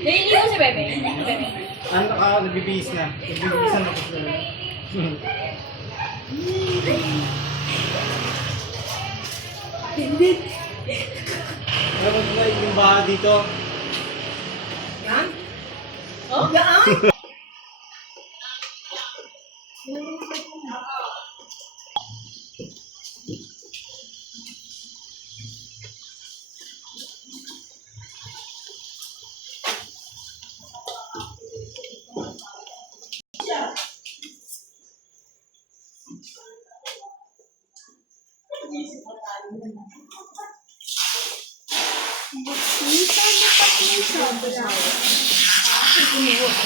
Hindi ko si Bebe. Ano ka, nabibihis na. Nabibihis na ako sila. Hindi. Alam mo ba yung baha dito? Yan? Oh? Yan?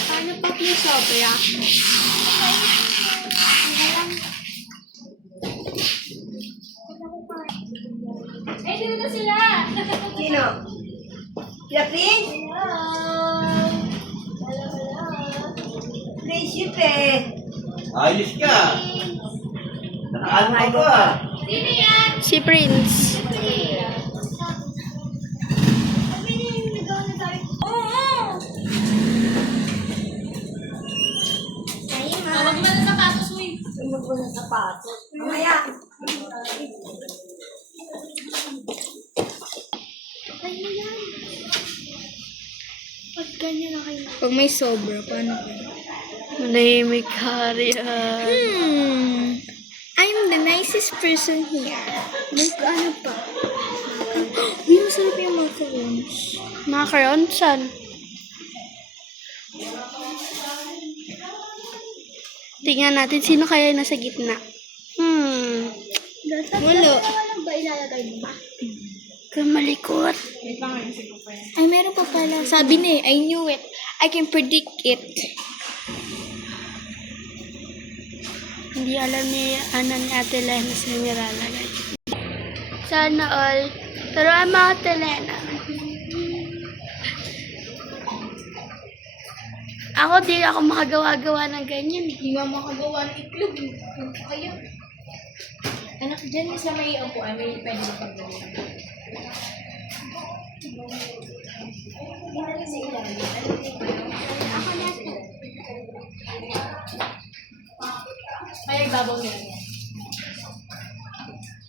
Paano pa may sobra? Eh, dito na sila! Sino? Sila Prince? Friendship eh. Ayos ka. Nakaano ka. Sino yan? Si Prince. Huwag mo na sapatos mo eh. Tumog ko ng sapatos. Mamaya. Pag ganyan na kayo. Pag may sobra, paano kayo? Manahimik ka rin. I'm the nicest person here. Ano pa? Uy, masarap yung macarons. Macarons? Saan? Tingnan natin sino kaya yung nasa gitna. Wala. Ba ilalagay mo ba? Kamalikot. Ay, meron pa pala. Sabi ni, I knew it. I can predict it. Hindi alam ni Ate Lena sa nilalagay. Sana all. Turuan mo Ate Lena. Ako, di ako makagawa-gawa ng ganyan. Hindi nga makagawa ng itlog. Kaya. Anak, dyan sa may upuan, may pwede na pagawin. Ako na. May ibabaw nila.